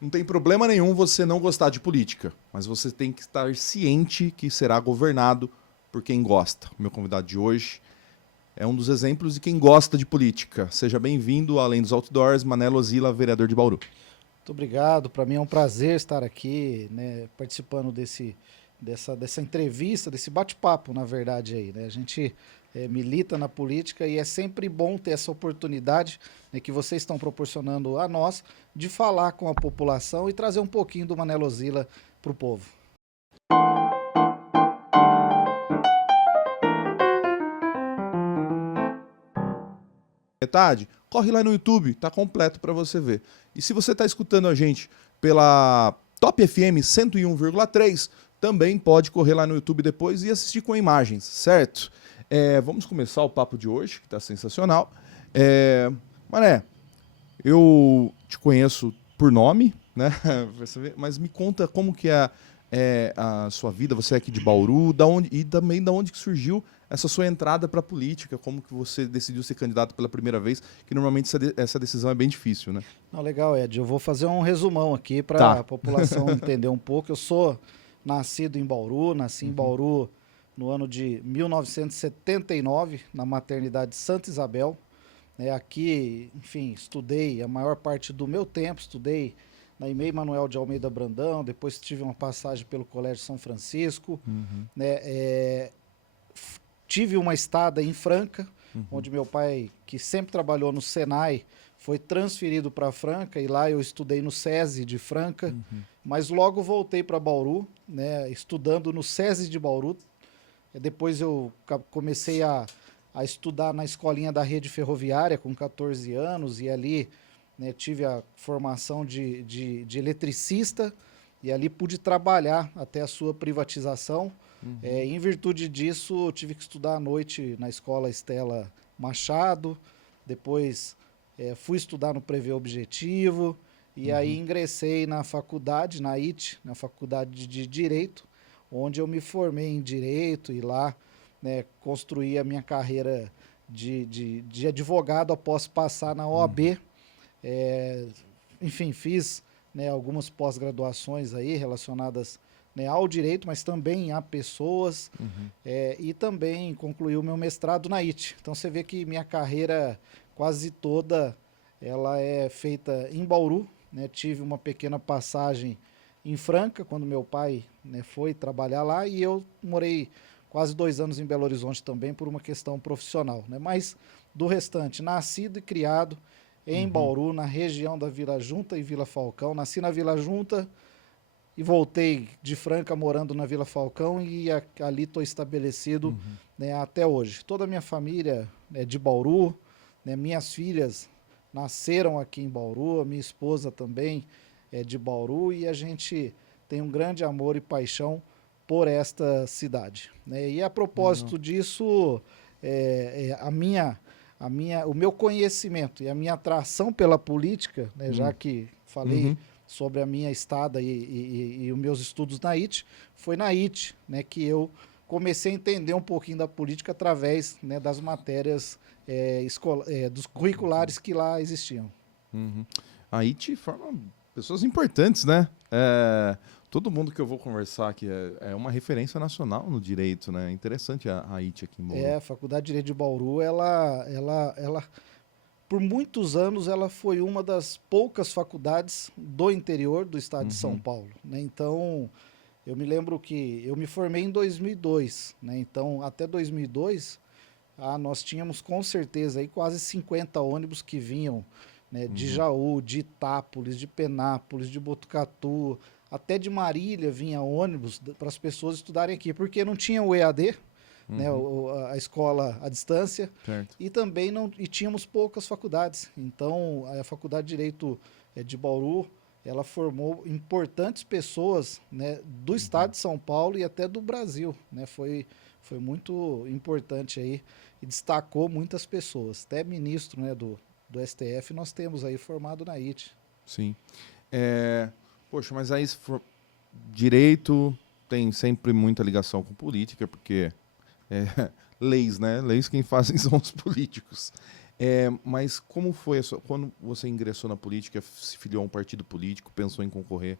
Não tem problema nenhum você não gostar de política, mas você tem que estar ciente que será governado por quem gosta. O meu convidado de hoje é um dos exemplos de quem gosta de política. Seja bem-vindo, além dos outdoors, Mané Lozila, vereador de Bauru. Muito obrigado, para mim é um prazer estar aqui, né, participando dessa entrevista, desse bate-papo, na verdade, aí, né? A gente milita na política e é sempre bom ter essa oportunidade, né, que vocês estão proporcionando a nós de falar com a população e trazer um pouquinho do Mané Lozila para o povo. Metade, corre lá no YouTube, tá completo para você ver. E se você está escutando a gente pela Top FM 101,3, também pode correr lá no YouTube depois e assistir com imagens, certo? Vamos começar o papo de hoje, que está sensacional. Mané, eu te conheço por nome, né? Mas me conta como que é a sua vida. Você é aqui de Bauru, e também da onde que surgiu essa sua entrada para a política, como que você decidiu ser candidato pela primeira vez, que normalmente essa decisão é bem difícil, né? Não, legal, Ed. Eu vou fazer um resumão aqui para Tá. a população entender um pouco. Eu sou nascido em Bauru, nasci em Bauru no ano de 1979, na maternidade Santa Isabel. Aqui, enfim, estudei a maior parte do meu tempo, estudei na EMEI Manuel de Almeida Brandão, depois tive uma passagem pelo Colégio São Francisco, tive uma estada em Franca, onde meu pai, que sempre trabalhou no Senai, foi transferido para Franca, e lá eu estudei no SESI de Franca, mas logo voltei para Bauru, né, estudando no SESI de Bauru. Depois eu comecei a estudar na escolinha da rede ferroviária com 14 anos, e ali, né, tive a formação de eletricista, e ali pude trabalhar até a sua privatização. Em virtude disso, eu tive que estudar à noite na escola Estela Machado, depois fui estudar no Prevê Objetivo, e aí ingressei na faculdade, na IT, na faculdade de Direito, onde eu me formei em Direito e lá, né, construí a minha carreira de advogado após passar na OAB. Enfim, fiz, né, algumas pós-graduações aí relacionadas, né, ao direito, mas também a pessoas, e também concluí o meu mestrado na IT. Então você vê que minha carreira quase toda ela é feita em Bauru, né? Tive uma pequena passagem em Franca, quando meu pai, né, foi trabalhar lá, e eu morei quase 2 anos em Belo Horizonte também por uma questão profissional, né? Mas do restante, nascido e criado em Bauru, na região da Vila Junta e Vila Falcão. Nasci na Vila Junta e voltei de Franca morando na Vila Falcão, e ali estou estabelecido, né, até hoje. Toda a minha família é de Bauru, né? Minhas filhas nasceram aqui em Bauru, a minha esposa também é de Bauru, e a gente tem um grande amor e paixão por esta cidade, né? E a propósito disso, o meu conhecimento e a minha atração pela política, né, já que falei sobre a minha estada e os meus estudos na IT, foi na IT, né, que eu comecei a entender um pouquinho da política através, né, das matérias dos curriculares que lá existiam. A IT forma pessoas importantes, né? Todo mundo que eu vou conversar aqui é uma referência nacional no direito, né? Interessante a IT aqui em Bauru. A Faculdade de Direito de Bauru, ela por muitos anos, ela foi uma das poucas faculdades do interior do estado de São Paulo, né? Então, eu me lembro que eu me formei em 2002, né? Então, até 2002, nós tínhamos com certeza aí quase 50 ônibus que vinham, né, de Jaú, de Itápolis, de Penápolis, de Botucatu, até de Marília vinha ônibus para as pessoas estudarem aqui, porque não tinha o EAD, né, a escola à distância, certo. e também tínhamos poucas faculdades. Então, a Faculdade de Direito de Bauru, ela formou importantes pessoas, né, do estado de São Paulo e até do Brasil, né? Foi muito importante aí e destacou muitas pessoas. Até ministro, né, do STF nós temos aí formado na IT. Sim. Poxa, mas aí direito tem sempre muita ligação com política, porque leis, né? Leis quem fazem são os políticos. Mas como foi quando você ingressou na política, se filiou a um partido político, pensou em concorrer?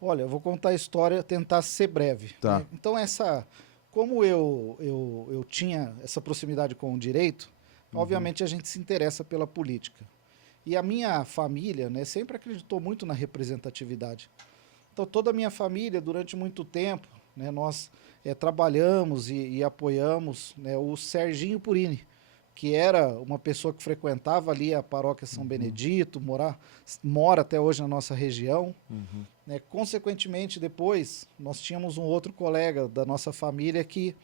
Olha, eu vou contar a história, tentar ser breve. Tá. Né? Então, como eu tinha essa proximidade com o direito, obviamente a gente se interessa pela política. E a minha família, né, sempre acreditou muito na representatividade. Então, toda a minha família, durante muito tempo, né, nós trabalhamos e apoiamos, né, o Serginho Purini, que era uma pessoa que frequentava ali a paróquia São Benedito, mora até hoje na nossa região. Né? Consequentemente, depois, nós tínhamos um outro colega da nossa família que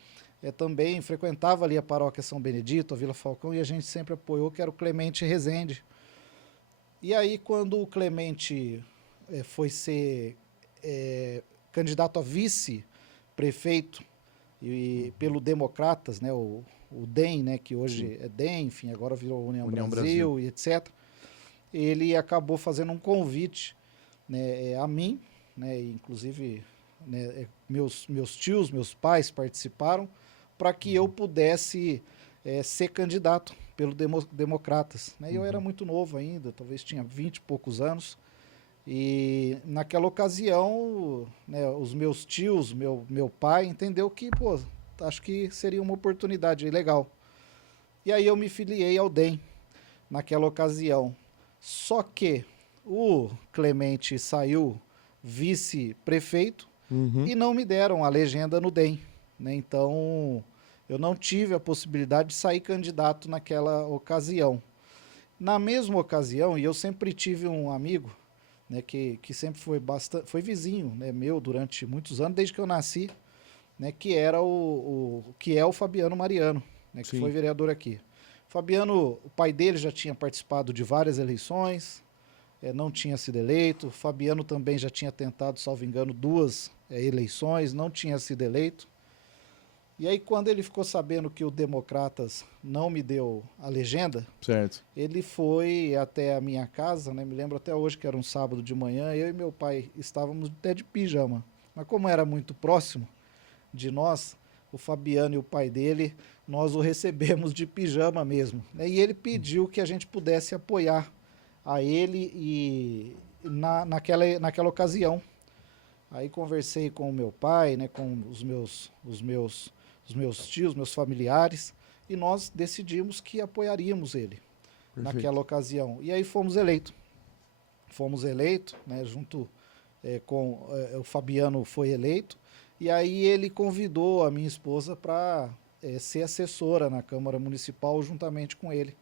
também frequentava ali a paróquia São Benedito, a Vila Falcão, e a gente sempre apoiou, que era o Clemente Rezende. E aí, quando o Clemente foi ser candidato a vice-prefeito pelo Democratas, né, o DEM, né, que hoje é DEM, enfim, agora virou União Brasil e etc., ele acabou fazendo um convite, né, a mim, né, inclusive, né, meus tios, meus pais participaram, para que eu pudesse ser candidato pelo Democratas. Né? Eu era muito novo ainda, talvez tinha 20 e poucos anos, e naquela ocasião, né, os meus tios, meu pai, entendeu que, pô, acho que seria uma oportunidade legal. E aí eu me filiei ao DEM naquela ocasião. Só que o Clemente saiu vice-prefeito e não me deram a legenda no DEM. Né? Então, eu não tive a possibilidade de sair candidato naquela ocasião. Na mesma ocasião, e eu sempre tive um amigo, né, que sempre foi vizinho, né, meu durante muitos anos, desde que eu nasci, né, que era que é o Fabiano Mariano, né, que foi vereador aqui. Fabiano, o pai dele já tinha participado de várias eleições, não tinha sido eleito. Fabiano também já tinha tentado, salvo engano, 2 eleições, não tinha sido eleito. E aí, quando ele ficou sabendo que o Democratas não me deu a legenda, certo, ele foi até a minha casa, né? Me lembro até hoje que era um sábado de manhã, eu e meu pai estávamos até de pijama. Mas como era muito próximo de nós, o Fabiano e o pai dele, nós o recebemos de pijama mesmo. Né? E ele pediu que a gente pudesse apoiar a ele naquela ocasião. Aí conversei com o meu pai, né, com os meus tios, meus familiares, e nós decidimos que apoiaríamos ele. Perfeito. Naquela ocasião. E aí fomos eleitos. Né, junto com o Fabiano foi eleito, e aí ele convidou a minha esposa para ser assessora na Câmara Municipal juntamente com ele.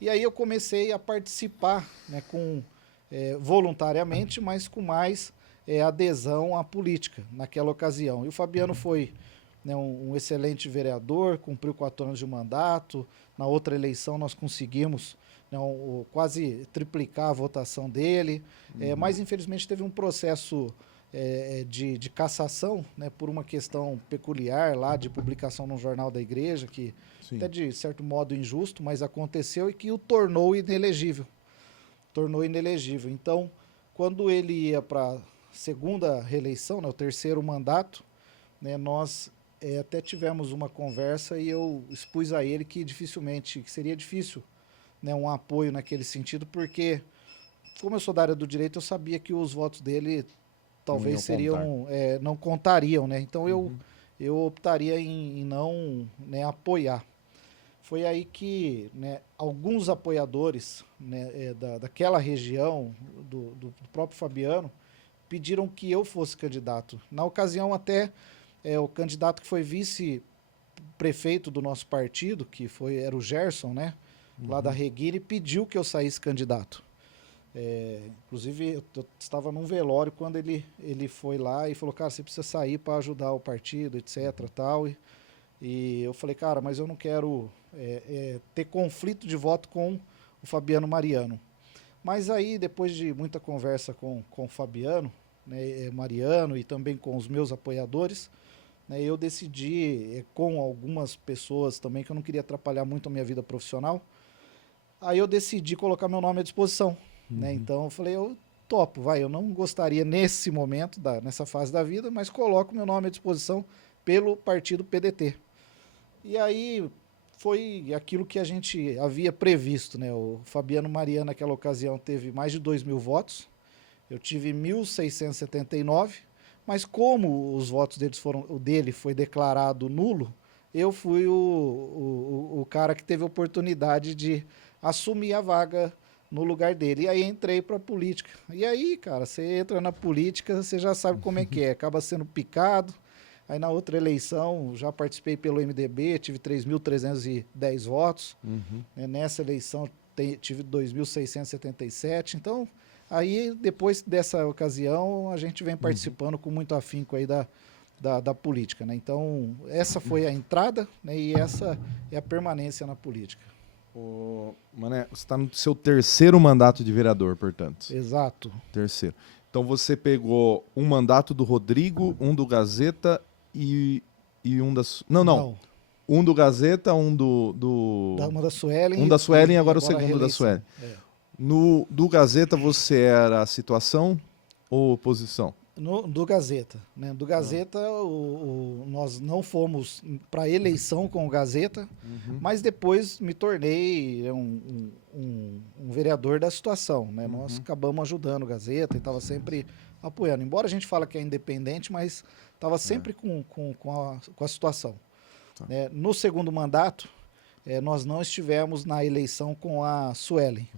E aí eu comecei a participar, né, voluntariamente, mas com mais adesão à política naquela ocasião. E o Fabiano foi, né, um excelente vereador, cumpriu 4 anos de mandato. Na outra eleição nós conseguimos, né, quase triplicar a votação dele, mas infelizmente teve um processo de cassação, né, por uma questão peculiar lá de publicação no Jornal da Igreja, que até de certo modo injusto, mas aconteceu, e que o tornou inelegível. Então, quando ele ia para segunda reeleição, né, o 3º mandato, né, nós até tivemos uma conversa e eu expus a ele que seria difícil, né, um apoio naquele sentido, porque, como eu sou da área do direito, eu sabia que os votos dele talvez não contariam, né? Então eu optaria em não, né, apoiar. Foi aí que, né, alguns apoiadores, né, daquela região, do próprio Fabiano, pediram que eu fosse candidato. Na ocasião, até o candidato que foi vice-prefeito do nosso partido, era o Gerson, né, lá da Reguile, pediu que eu saísse candidato. Inclusive, eu estava num velório quando ele foi lá e falou, cara, você precisa sair para ajudar o partido, etc. Tal. E eu falei, cara, mas eu não quero ter conflito de voto com o Fabiano Mariano. Mas aí, depois de muita conversa com o Fabiano, né, Mariano, e também com os meus apoiadores, né, eu decidi, com algumas pessoas também, que eu não queria atrapalhar muito a minha vida profissional, aí eu decidi colocar meu nome à disposição. Né? Então eu falei, eu topo, eu não gostaria nesse momento, nessa fase da vida, mas coloco meu nome à disposição pelo partido PDT. E aí foi aquilo que a gente havia previsto, né? O Fabiano Mariano, naquela ocasião, teve mais de 2.000 votos. Eu tive 1.679, mas como os votos o dele foi declarado nulo, eu fui o cara que teve a oportunidade de assumir a vaga no lugar dele. E aí entrei para a política. E aí, cara, você entra na política, você já sabe como é que é. Acaba sendo picado. Aí na outra eleição, já participei pelo MDB, tive 3.310 votos. Nessa eleição, tive 2.677. Então, aí depois dessa ocasião, a gente vem participando com muito afinco aí da política, né? Então, essa foi a entrada, né? E essa é a permanência na política. Mané, você está no seu terceiro mandato de vereador, portanto. Exato. Terceiro. Então você pegou um mandato do Rodrigo, um do Gazeta e um das... Não. Um do Gazeta, um uma da Suelen. Um da Suelen e agora o segundo da Suelen. Do Gazeta você era a situação ou oposição? Do Gazeta. Né? Do Gazeta, nós não fomos para eleição com o Gazeta, mas depois me tornei um vereador da situação. Né? Nós acabamos ajudando o Gazeta e estava sempre apoiando. Embora a gente fale que é independente, mas estava sempre com a situação. Tá. No segundo mandato, nós não estivemos na eleição com a Suelen.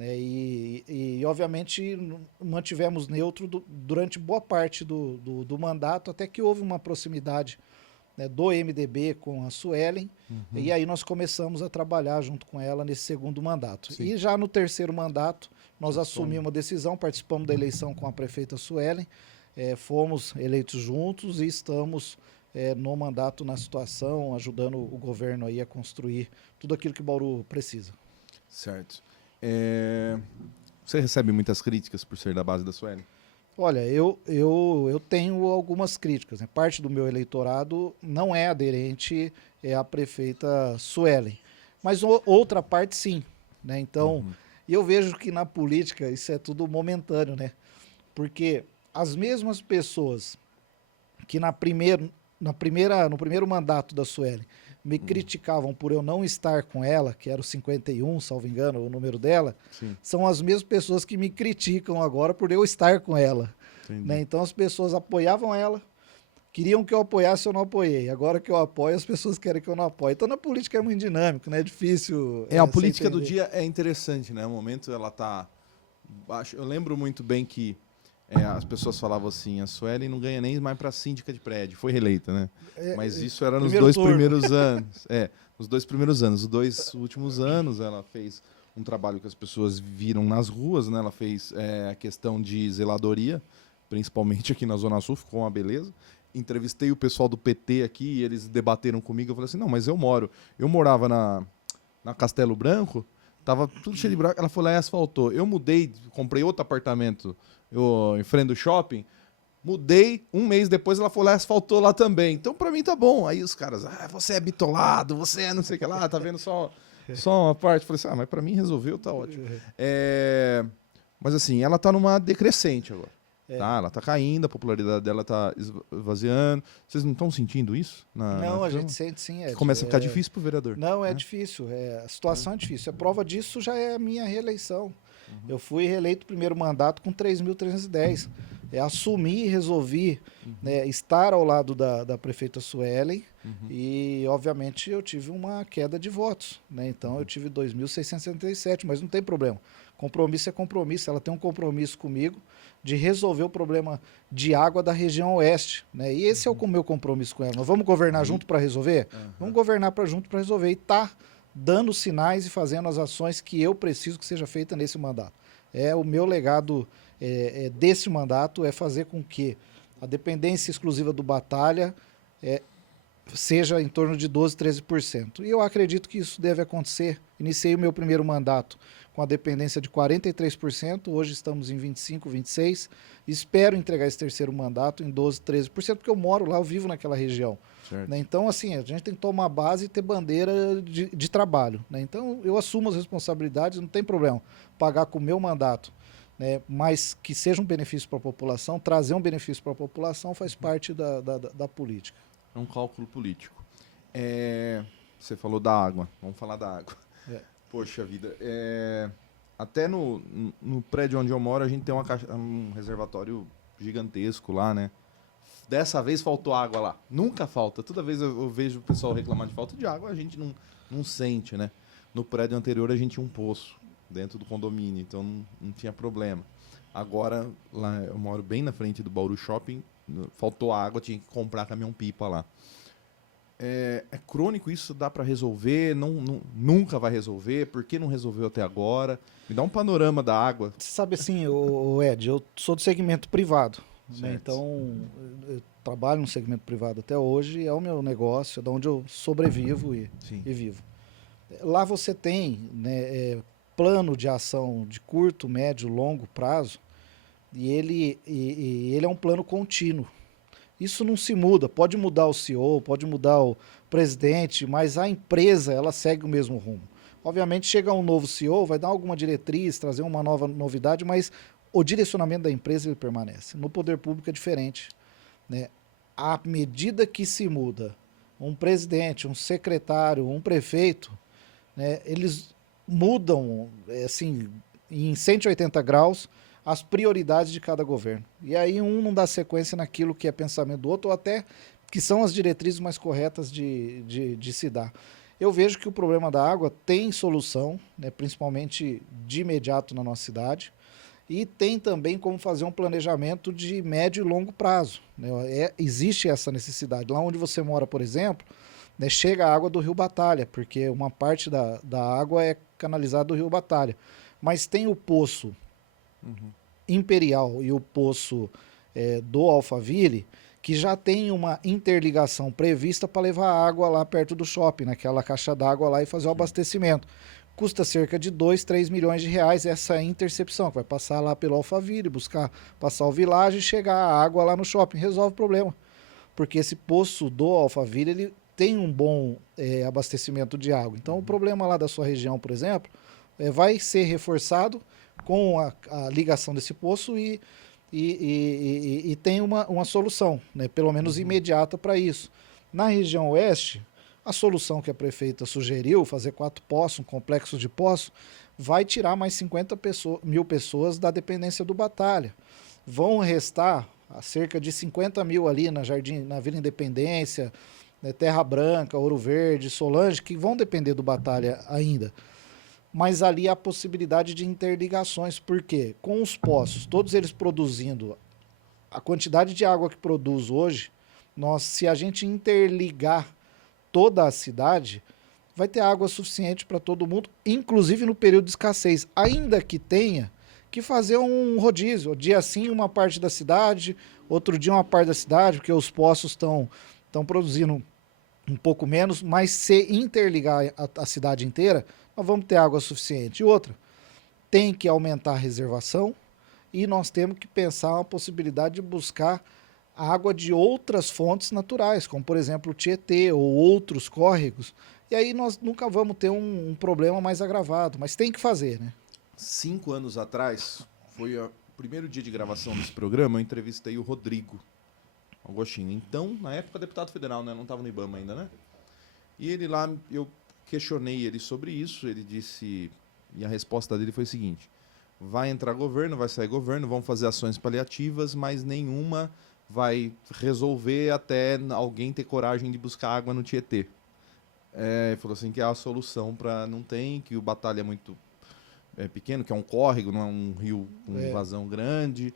E obviamente, mantivemos neutro durante boa parte do mandato, até que houve uma proximidade, né, do MDB com a Suelen, e aí nós começamos a trabalhar junto com ela nesse segundo mandato. Sim. E já no terceiro mandato, nós assumimos a decisão, participamos da eleição com a prefeita Suelen, fomos eleitos juntos e estamos no mandato, na situação, ajudando o governo aí a construir tudo aquilo que Bauru precisa. Certo. Você recebe muitas críticas por ser da base da Suelen? Olha, eu tenho algumas críticas. Né? Parte do meu eleitorado não é aderente à prefeita Suelen, mas outra parte sim. Né? Então, eu vejo que na política isso é tudo momentâneo, né? Porque as mesmas pessoas que no primeiro mandato da Suelen me criticavam por eu não estar com ela, que era o 51, salvo engano, o número dela, são as mesmas pessoas que me criticam agora por eu estar com ela. Né? Então as pessoas apoiavam ela, queriam que eu apoiasse, eu não apoiei. Agora que eu apoio, as pessoas querem que eu não apoie. Então na política é muito dinâmico, né? É difícil. A política do dia é interessante, né? O momento ela tá... Eu lembro muito bem que as pessoas falavam assim, a Suelen não ganha nem mais para síndica de prédio, foi reeleita, né? Mas isso era nos dois primeiros anos. Nos 2 primeiros anos. Os 2 últimos anos ela fez um trabalho que as pessoas viram nas ruas, né? Ela fez a questão de zeladoria, principalmente aqui na Zona Sul, ficou uma beleza. Entrevistei o pessoal do PT aqui e eles debateram comigo. Eu falei assim, não, mas eu morava na Castelo Branco, tava tudo cheio de buraco. Ela falou, asfaltou. Eu mudei, comprei outro apartamento em frente do shopping, mudei, um mês depois ela foi lá e asfaltou lá também. Então pra mim tá bom. Aí os caras, você é bitolado, você é não sei o que lá, tá vendo só uma parte. Eu falei assim, mas pra mim resolveu, tá ótimo. Mas assim, ela tá numa decrescente agora. Tá? Ela tá caindo, a popularidade dela tá esvaziando. Vocês não estão sentindo isso? Não, a gente sente sim. Começa a ficar difícil pro vereador. Não, é difícil. A situação é difícil. A prova disso já é a minha reeleição. Eu fui reeleito primeiro mandato com 3.310. Assumi e resolvi estar ao lado da prefeita Suelen e, obviamente, eu tive uma queda de votos. Né? Então, eu tive 2.667, mas não tem problema. Compromisso é compromisso. Ela tem um compromisso comigo de resolver o problema de água da região oeste. Né? E esse é o meu compromisso com ela. Nós vamos governar junto para resolver? Vamos governar junto para resolver. E tá dando sinais e fazendo as ações que eu preciso que seja feita nesse mandato. O meu legado desse mandato é fazer com que a dependência exclusiva do Batalha seja em torno de 12%, 13%. E eu acredito que isso deve acontecer. Iniciei o meu primeiro mandato com a dependência de 43%, hoje estamos em 25%, 26%. Espero entregar esse terceiro mandato em 12%, 13%, porque eu moro lá, eu vivo naquela região. Né? Então, assim, a gente tem que tomar base e ter bandeira de trabalho. Né? Então, eu assumo as responsabilidades, não tem problema pagar com o meu mandato, né? Mas que seja um benefício para a população, trazer um benefício para a população faz parte da política. É um cálculo político. Você falou da água. Vamos falar da água. É. Poxa vida. Até no prédio onde eu moro, a gente tem um reservatório gigantesco lá, né? Dessa vez faltou água lá. Nunca falta. Toda vez eu vejo o pessoal reclamar de falta de água, a gente não sente, né? No prédio anterior, a gente tinha um poço dentro do condomínio, então não tinha problema. Agora, lá eu moro bem na frente do Bauru Shopping, faltou água, tinha que comprar caminhão-pipa lá. É crônico isso? Dá para resolver? Nunca vai resolver? Por que não resolveu até agora? Me dá um panorama da água. Você sabe assim, o Ed, eu sou do segmento privado, né? Certo. Então eu trabalho no segmento privado até hoje, é o meu negócio, é de onde eu sobrevivo e vivo. Lá você tem, né, plano de ação de curto, médio, longo prazo, e ele é um plano contínuo. Isso não se muda, pode mudar o CEO, pode mudar o presidente, mas a empresa ela segue o mesmo rumo. Obviamente chega um novo CEO, vai dar alguma diretriz, trazer uma nova novidade, mas o direcionamento da empresa ele permanece. No poder público é diferente, né? À medida que se muda um presidente, um secretário, um prefeito, né, eles mudam assim, em 180 graus as prioridades de cada governo. E aí um não dá sequência naquilo que é pensamento do outro, ou até que são as diretrizes mais corretas de se dar. Eu vejo que o problema da água tem solução, né, principalmente de imediato na nossa cidade, e tem também como fazer um planejamento de médio e longo prazo, né? Existe essa necessidade. Lá onde você mora, por exemplo, né, chega a água do Rio Batalha, porque uma parte da água é canalizada do Rio Batalha. Mas tem o poço Imperial e o poço do Alphaville, que já tem uma interligação prevista para levar água lá perto do shopping, naquela caixa d'água lá e fazer o abastecimento. Custa cerca de 2, 3 milhões de reais essa intercepção, que vai passar lá pelo Alphaville, passar o Village e chegar a água lá no shopping. Resolve o problema. Porque esse poço do Alphaville, ele tem um bom abastecimento de água. Então, o problema lá da sua região, por exemplo, vai ser reforçado com a ligação desse poço e tem uma solução, né, pelo menos imediata para isso. Na região oeste, a solução que a prefeita sugeriu, fazer 4 poços, um complexo de poços, vai tirar mais 50 mil pessoas da dependência do Batalha. Vão restar cerca de 50 mil ali na Vila Independência, né, Terra Branca, Ouro Verde, Solange, que vão depender do Batalha ainda. Mas ali há a possibilidade de interligações, porque com os poços, todos eles produzindo a quantidade de água que produz hoje, se a gente interligar toda a cidade, vai ter água suficiente para todo mundo, inclusive no período de escassez, ainda que tenha que fazer um rodízio, dia sim uma parte da cidade, outro dia uma parte da cidade, porque os poços estão produzindo um pouco menos, mas se interligar a cidade inteira, nós vamos ter água suficiente. E outra, tem que aumentar a reservação e nós temos que pensar uma possibilidade de buscar água de outras fontes naturais, como por exemplo o Tietê ou outros córregos, e aí nós nunca vamos ter um problema mais agravado, mas tem que fazer, né? 5 anos atrás, foi o primeiro dia de gravação desse programa, eu entrevistei o Rodrigo Agostinho. Então, na época, deputado federal, né? Não estava no IBAMA ainda, né? E ele lá, eu questionei ele sobre isso, ele disse, e a resposta dele foi o seguinte: vai entrar governo, vai sair governo, vão fazer ações paliativas, mas nenhuma vai resolver até alguém ter coragem de buscar água no Tietê. Ele falou assim que é a solução para não tem, que o Batalha é muito pequeno, que é um córrego, não é um rio com vazão grande.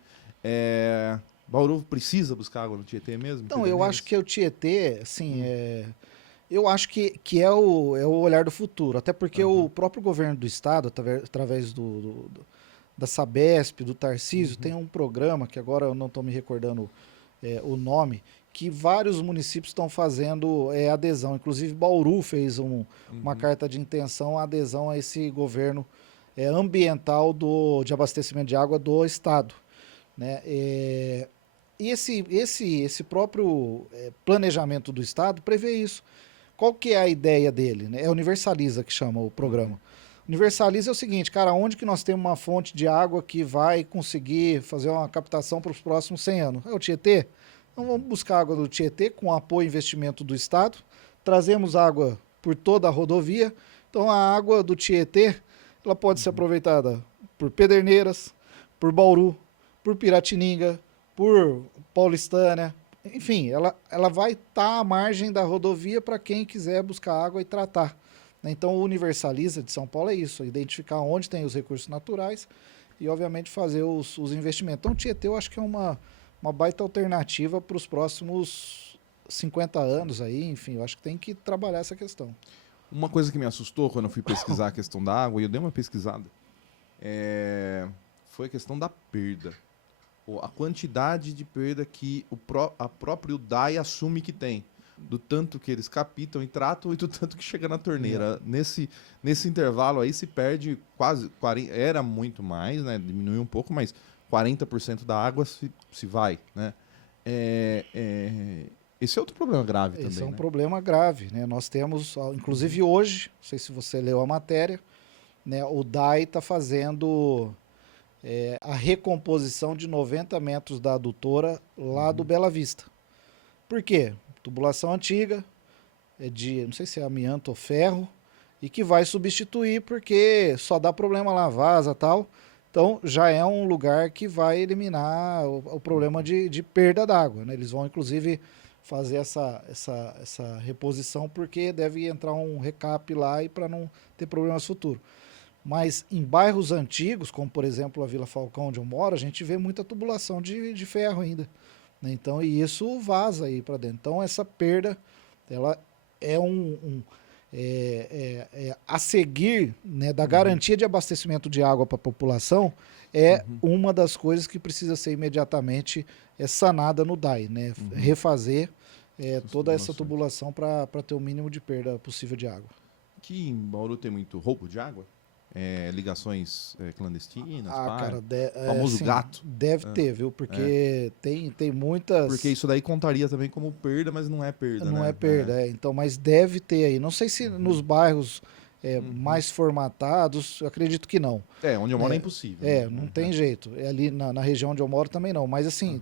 Bauru precisa buscar água no Tietê mesmo? Então, eu acho que o Tietê, assim, eu acho que é o olhar do futuro, até porque o próprio governo do estado, através da Sabesp, do Tarcísio, tem um programa, que agora eu não estou me recordando o nome, que vários municípios estão fazendo adesão. Inclusive Bauru fez uma carta de intenção, adesão a esse governo ambiental de abastecimento de água do estado, né? E esse próprio planejamento do estado prevê isso. Qual que é a ideia dele, né? É Universaliza que chama o programa. Universaliza é o seguinte, cara, onde que nós temos uma fonte de água que vai conseguir fazer uma captação para os próximos 100 anos? É o Tietê? Então vamos buscar água do Tietê com apoio e investimento do Estado, trazemos água por toda a rodovia. Então a água do Tietê, ela pode ser aproveitada por Pederneiras, por Bauru, por Piratininga, por Paulistânia. Enfim, ela vai estar à margem da rodovia para quem quiser buscar água e tratar. Então o Universaliza de São Paulo é isso, identificar onde tem os recursos naturais e, obviamente, fazer os investimentos. Então o Tietê eu acho que é uma baita alternativa para os próximos 50 anos aí, enfim, eu acho que tem que trabalhar essa questão. Uma coisa que me assustou quando eu fui pesquisar a questão da água, e eu dei uma pesquisada, foi a questão da perda. A quantidade de perda que a próprio DAI assume que tem. Do tanto que eles captam e tratam e do tanto que chega na torneira. Nesse intervalo aí se perde quase 40%, era muito mais, né? Diminuiu um pouco, mas 40% da água se vai, né? Esse é outro problema grave também. Esse é um né? problema grave, né? Nós temos, inclusive hoje, não sei se você leu a matéria, né? O DAI está fazendo a recomposição de 90 metros da adutora lá do Bela Vista. Por quê? Tubulação antiga, não sei se é amianto ou ferro, e que vai substituir porque só dá problema lá, vaza e tal. Então já é um lugar que vai eliminar o problema de perda d'água, né? Eles vão, inclusive, fazer essa reposição porque deve entrar um recap lá e para não ter problemas futuros. Mas em bairros antigos, como por exemplo a Vila Falcão, onde eu moro, a gente vê muita tubulação de ferro ainda. Né? Então, e isso vaza aí para dentro. Então essa perda, ela é a seguir, né, da garantia de abastecimento de água para a população, uma das coisas que precisa ser imediatamente sanada no DAI, né? Refazer toda essa tubulação para ter o mínimo de perda possível de água. Aqui em Bauru tem muito roubo de água? Ligações clandestinas? Cara, famoso assim, gato? Deve ter, viu? Porque tem muitas... Porque isso daí contaria também como perda, mas não é perda, Não né? é perda, então, mas deve ter aí. Não sei se nos bairros mais formatados, eu acredito que não. Onde eu moro é impossível. Não tem jeito. Ali na região onde eu moro também não. Mas assim,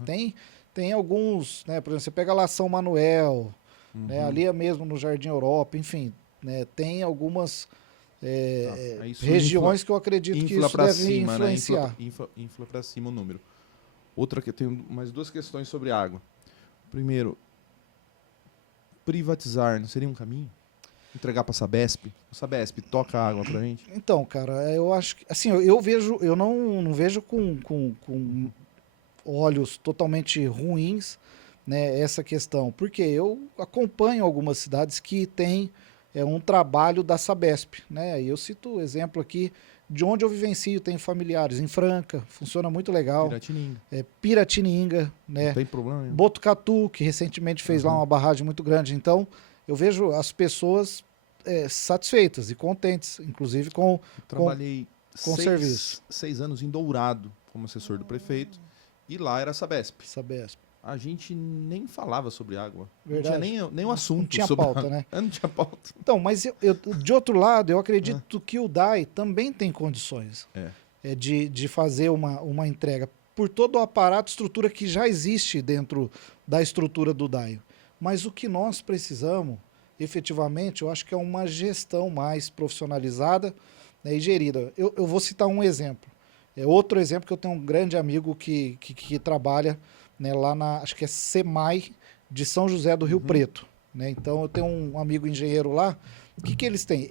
tem alguns, né? Por exemplo, você pega lá São Manuel, né? Ali mesmo no Jardim Europa, enfim, né? Tem algumas regiões que eu acredito que isso deve influenciar. Infla para cima o número. Outra que eu tenho mais duas questões sobre água. Primeiro, privatizar não seria um caminho? Entregar para a Sabesp? A Sabesp toca a água para a gente? Então, cara, eu acho que assim, eu não vejo com olhos totalmente ruins, né, essa questão, porque eu acompanho algumas cidades que têm um trabalho da Sabesp, né? E eu cito o exemplo aqui de onde eu vivencio, tenho familiares em Franca, funciona muito legal. Piratininga. Piratininga, né? Não tem problema. Botucatu, que recentemente fez lá uma barragem muito grande. Então, eu vejo as pessoas satisfeitas e contentes, inclusive com Trabalhei com serviço. 6 anos em Dourado como assessor do prefeito e lá era a Sabesp. A gente nem falava sobre água. Verdade. Não tinha nem o assunto. Não tinha sobre pauta, água. né? Não tinha pauta. Então, mas de outro lado, eu acredito que o DAI também tem condições de fazer uma entrega por todo o aparato, estrutura que já existe dentro da estrutura do DAI. Mas o que nós precisamos, efetivamente, eu acho que é uma gestão mais profissionalizada, né, e gerida. Eu vou citar um exemplo. Outro exemplo que eu tenho um grande amigo que trabalha, né, lá acho que é SEMAI de São José do Rio Preto. Né? Então eu tenho um amigo engenheiro lá. O que eles têm?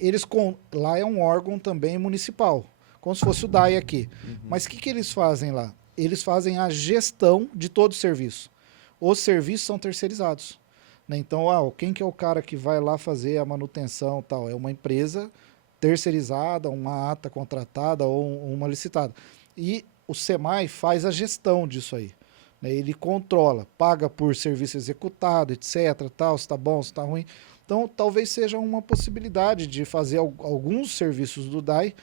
Lá é um órgão também municipal, como se fosse o DAI aqui. Mas o que eles fazem lá? Eles fazem a gestão de todo o serviço. Os serviços são terceirizados. Né? Então, quem que é o cara que vai lá fazer a manutenção tal? É uma empresa terceirizada, uma ata contratada ou uma licitada. E o SEMAI faz a gestão disso aí. Né? Ele controla, paga por serviço executado, etc. Tal, se está bom, se está ruim. Então, talvez seja uma possibilidade de fazer alguns serviços do DAI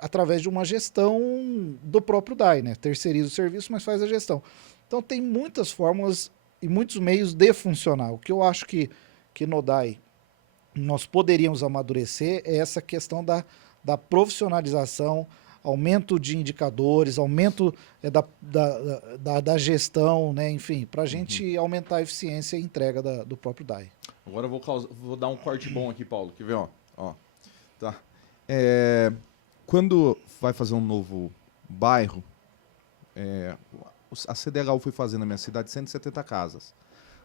através de uma gestão do próprio DAI. Né? Terceiriza o serviço, mas faz a gestão. Então, tem muitas fórmulas e muitos meios de funcionar. O que eu acho que no DAI nós poderíamos amadurecer é essa questão da profissionalização, aumento de indicadores, aumento da gestão, né? Enfim, para a gente aumentar a eficiência e entrega do próprio DAI. Agora eu vou dar um corte bom aqui, Paulo. Quer ver, ó? Ó, tá. Quando vai fazer um novo bairro, a CDHU foi fazer na minha cidade 170 casas.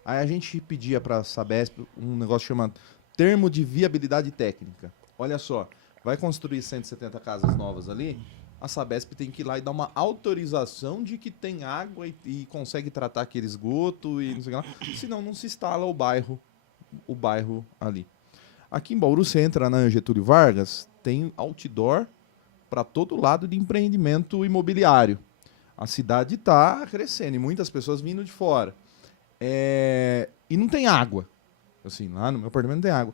Aí a gente pedia para a Sabesp um negócio chamado Termo de Viabilidade Técnica. Olha só, vai construir 170 casas novas ali, a Sabesp tem que ir lá e dar uma autorização de que tem água e consegue tratar aquele esgoto e não sei o que lá. Senão não se instala o bairro ali. Aqui em Bauru, você entra na Getúlio Vargas, tem outdoor para todo lado de empreendimento imobiliário. A cidade está crescendo e muitas pessoas vindo de fora. E não tem água. Assim, lá no meu apartamento não tem água.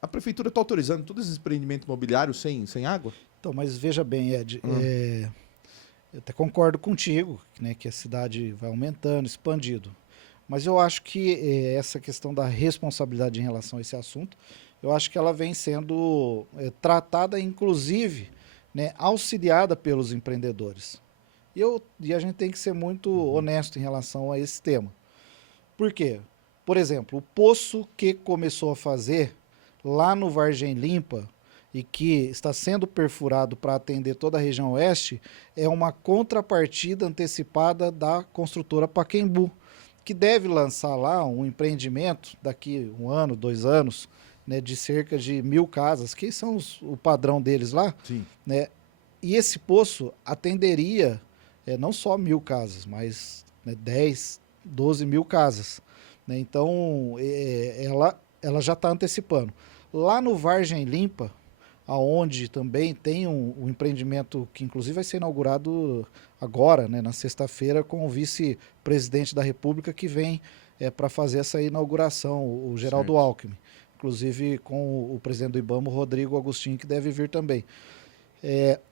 A prefeitura está autorizando todos esses empreendimentos imobiliários sem água? Então, mas veja bem, Ed, eu até concordo contigo, né, que a cidade vai aumentando, expandindo. Mas eu acho que essa questão da responsabilidade em relação a esse assunto, eu acho que ela vem sendo tratada, inclusive, né, auxiliada pelos empreendedores. E a gente tem que ser muito honesto em relação a esse tema. Por quê? Por exemplo, o poço que começou a fazer lá no Vargem Limpa e que está sendo perfurado para atender toda a região oeste é uma contrapartida antecipada da construtora Pacaembu, que deve lançar lá um empreendimento daqui 1 ano, 2 anos, né, de cerca de 1.000 casas, que são o padrão deles lá. Sim. Né? E esse poço atenderia não só 1.000 casas, mas 10, 12 mil casas. Né? Então, ela já está antecipando. Lá no Vargem Limpa, aonde também tem um empreendimento que inclusive vai ser inaugurado agora, né, na sexta-feira, com o vice-presidente da República que vem para fazer essa inauguração, o Geraldo Certo. Alckmin. Inclusive com o presidente do IBAMA, o Rodrigo Agostinho, que deve vir também.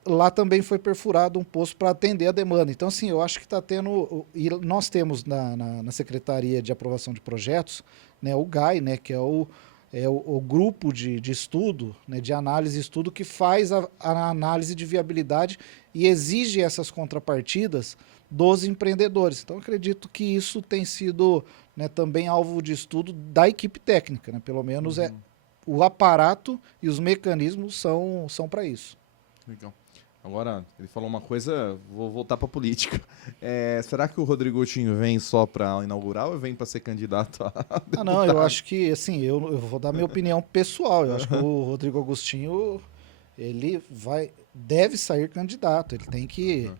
Lá também foi perfurado um poço para atender a demanda. Então, assim, eu acho que está tendo... E nós temos na Secretaria de Aprovação de Projetos, né, o GAI, né, que é o grupo de estudo, né, de análise e estudo, que faz a análise de viabilidade e exige essas contrapartidas dos empreendedores. Então, acredito que isso tem sido, né, também alvo de estudo da equipe técnica. Né? Pelo menos o aparato e os mecanismos são para isso. Legal. Agora, ele falou uma coisa, vou voltar para a política. Será que o Rodrigo Coutinho vem só para inaugurar ou vem para ser candidato a deputado? Não, eu acho que, assim, eu vou dar minha opinião pessoal. Eu acho que o Rodrigo Agostinho, ele deve sair candidato. Ele tem que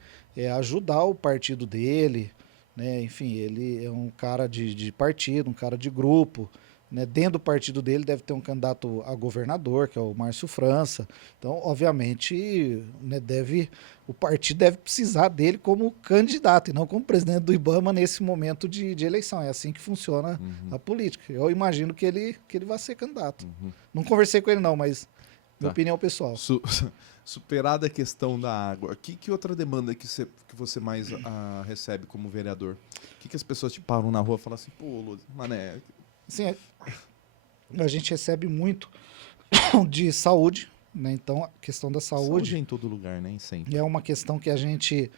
ajudar o partido dele, né? Enfim, ele é um cara de partido, um cara de grupo. Né? Dentro do partido dele deve ter um candidato a governador, que é o Márcio França. Então, obviamente, né, o partido deve precisar dele como candidato e não como presidente do IBAMA nesse momento de eleição. É assim que funciona a política. Eu imagino que ele vai ser candidato. Não conversei com ele não, mas minha opinião pessoal. Superada a questão da água, que outra demanda que você mais recebe como vereador? O que as pessoas te param na rua e falam assim, pô, mané... Sim, a gente recebe muito de saúde, né? Então a questão da saúde é em todo lugar, né? Sempre. É uma questão que a gente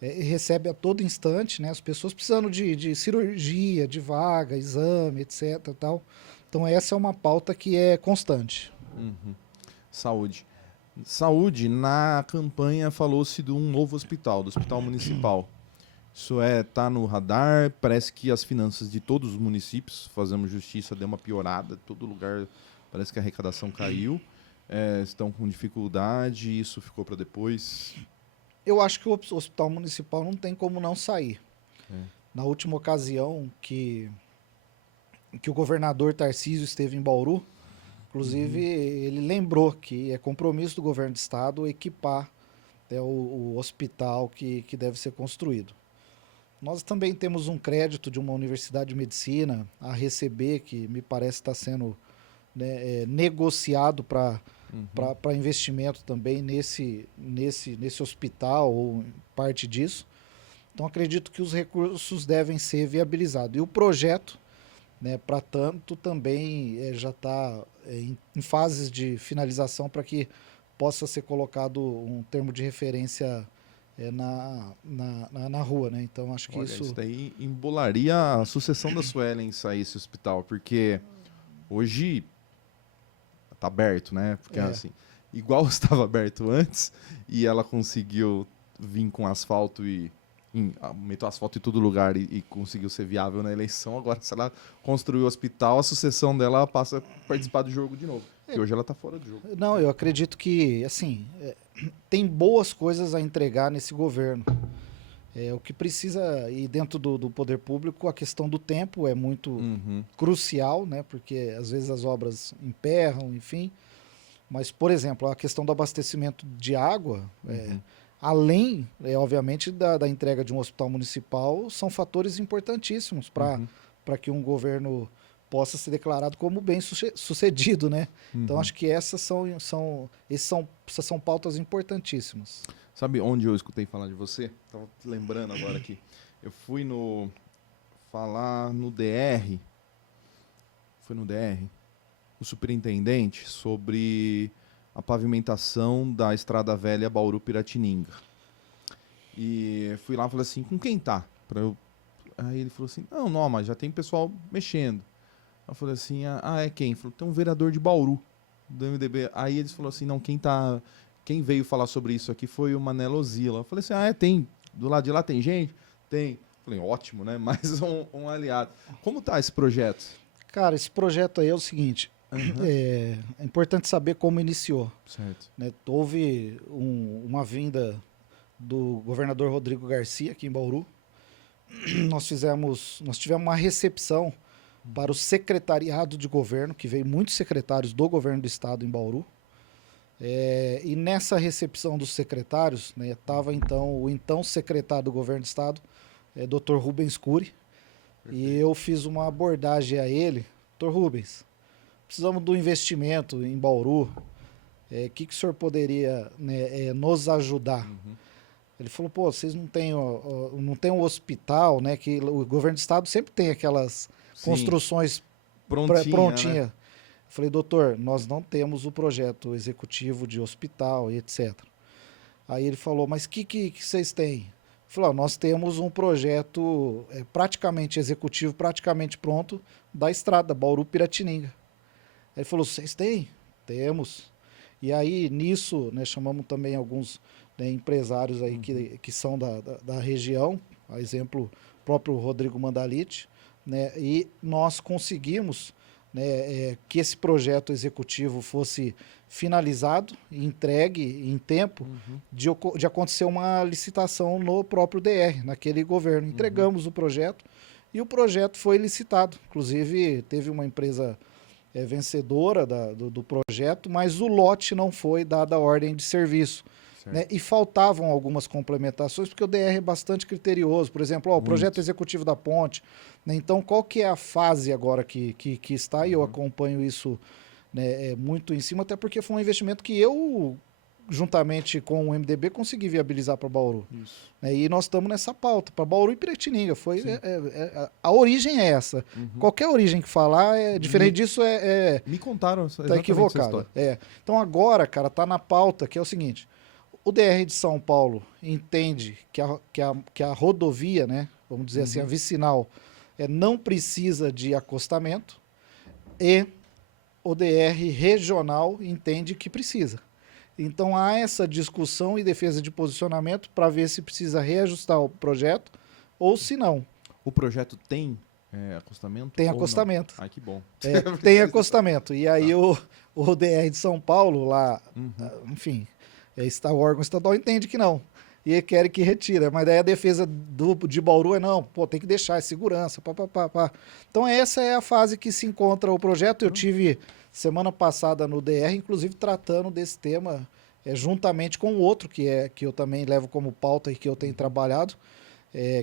recebe a todo instante, né? As pessoas precisando de cirurgia, de vaga, exame, etc. Tal. Então essa é uma pauta que é constante. Saúde, na campanha falou-se de um novo hospital, do Hospital Municipal. Isso tá no radar, parece que as finanças de todos os municípios, fazemos justiça, deu uma piorada, todo lugar parece que a arrecadação caiu, estão com dificuldade, isso ficou para depois. Eu acho que o Hospital Municipal não tem como não sair. Na última ocasião que o governador Tarcísio esteve em Bauru, inclusive ele lembrou que é compromisso do governo do estado equipar o hospital que deve ser construído. Nós também temos um crédito de uma universidade de medicina a receber, que me parece estar sendo negociado para investimento também nesse hospital ou parte disso. Então acredito que os recursos devem ser viabilizados. E o projeto, né, para tanto, também já está em fases de finalização para que possa ser colocado um termo de referência na rua, né? Então acho que isso daí embolaria a sucessão da Suelen sair esse hospital, porque Hoje tá aberto, né? Porque É. assim, igual estava aberto antes, e ela conseguiu vir com asfalto e meteu asfalto em todo lugar e conseguiu ser viável na eleição. Agora, se ela construir o hospital, a sucessão dela passa a participar do jogo de novo. Porque hoje ela tá fora do jogo. Não, eu acredito que, assim, tem boas coisas a entregar nesse governo. O que precisa, e dentro do poder público, a questão do tempo é muito crucial, né? Porque às vezes as obras emperram, enfim. Mas, por exemplo, a questão do abastecimento de água, além, obviamente, da entrega de um hospital municipal, são fatores importantíssimos para que um governo possa ser declarado como bem sucedido, né? Então, acho que essas são pautas importantíssimas. Sabe onde eu escutei falar de você? Tava lembrando agora aqui. Eu fui falar no DR. Foi no DR? O superintendente sobre a pavimentação da Estrada Velha Bauru-Piratininga. E fui lá e falei assim, com quem tá? Aí ele falou assim, não, mas já tem pessoal mexendo. Eu falei assim, é quem? Ele falou, tem um vereador de Bauru, do MDB. Aí eles falaram assim, não, quem veio falar sobre isso aqui foi o Manelo Zila. Eu falei assim, tem, do lado de lá tem gente? Tem. Eu falei, ótimo, né? Mais um aliado. Como tá esse projeto? Cara, esse projeto aí é o seguinte, é importante saber como iniciou. Certo. Né? Houve uma vinda do governador Rodrigo Garcia aqui em Bauru. Nós tivemos uma recepção para o secretariado de governo, que veio muitos secretários do governo do estado em Bauru. E nessa recepção dos secretários, estava o então secretário do governo do estado, Dr. Rubens Cury. Perfeito. E eu fiz uma abordagem a ele, Dr. Rubens, precisamos do investimento em Bauru, que o senhor poderia nos ajudar? Ele falou, pô, vocês não têm um hospital, né? Que o governo do estado sempre tem aquelas construções prontinha. Né? Falei, doutor, nós não temos o projeto executivo de hospital e etc. Aí ele falou, mas o que vocês têm? Falou, nós temos um projeto praticamente executivo, praticamente pronto, da estrada Bauru-Piratininga. Aí ele falou, vocês têm? Temos. E aí, nisso, né, chamamos também alguns empresários aí que são da região, a exemplo, o próprio Rodrigo Mandalite, né, e nós conseguimos que esse projeto executivo fosse finalizado e entregue em tempo de acontecer uma licitação no próprio DR, naquele governo. Entregamos o projeto e o projeto foi licitado. Inclusive, teve uma empresa vencedora do projeto, mas o lote não foi dada a ordem de serviço. Né? E faltavam algumas complementações, porque o DR é bastante criterioso. Por exemplo, o projeto executivo da ponte. Né? Então, qual que é a fase agora que está? E eu acompanho isso, né, muito em cima, até porque foi um investimento que eu, juntamente com o MDB, consegui viabilizar para Bauru. Né? E nós estamos nessa pauta, para Bauru e Piratininga. A origem é essa. Qualquer origem que falar, diferente disso, Me contaram tá equivocado. Então agora, cara, tá na pauta, que é o seguinte. O DR de São Paulo entende que a rodovia, né, vamos dizer assim, a vicinal, não precisa de acostamento, e o DR regional entende que precisa. Então há essa discussão e defesa de posicionamento para ver se precisa reajustar o projeto ou se não. O projeto tem acostamento? Tem acostamento. Ai, que bom. Tem acostamento. E aí o DR de São Paulo lá, enfim... o órgão estadual entende que não. E querem que retira. Mas daí a defesa de Bauru não, tem que deixar, é segurança, pá. Então essa é a fase que se encontra o projeto. Eu tive semana passada no DR, inclusive tratando desse tema, juntamente com o outro, que eu também levo como pauta e que eu tenho trabalhado,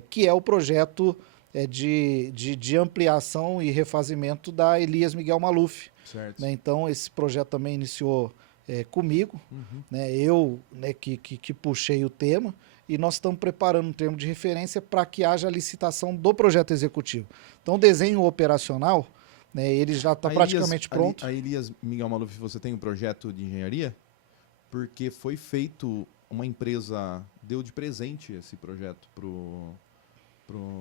que é o projeto de ampliação e refazimento da Elias Miguel Maluf. Certo. Né? Então esse projeto também iniciou comigo, né, eu que puxei o tema, e nós estamos preparando um termo de referência para que haja a licitação do projeto executivo. Então, o desenho operacional, né, ele já está praticamente pronto. A Elias Miguel Maluf, você tem um projeto de engenharia? Porque foi feito, uma empresa deu de presente esse projeto pro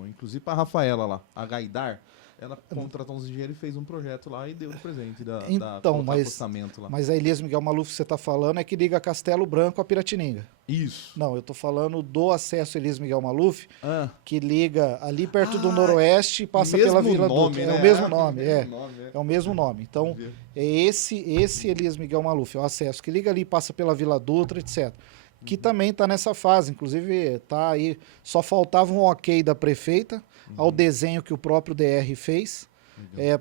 Inclusive para a Rafaela lá, a Gaidar, ela contratou uns engenheiros e fez um projeto lá e deu de presente Então, acostamento lá. Mas a Elias Miguel Maluf que você está falando é que liga Castelo Branco a Piratininga. Isso. Não, eu estou falando do acesso Elias Miguel Maluf, Ah. que liga ali perto do Noroeste e passa mesmo pela Vila nome, Dutra. né? É o mesmo nome, é. É o mesmo nome. Então, é esse Elias Miguel Maluf, é o acesso que liga ali, passa pela Vila Dutra, etc. Que também está nessa fase, inclusive está aí, só faltava um ok da prefeita ao desenho que o próprio DR fez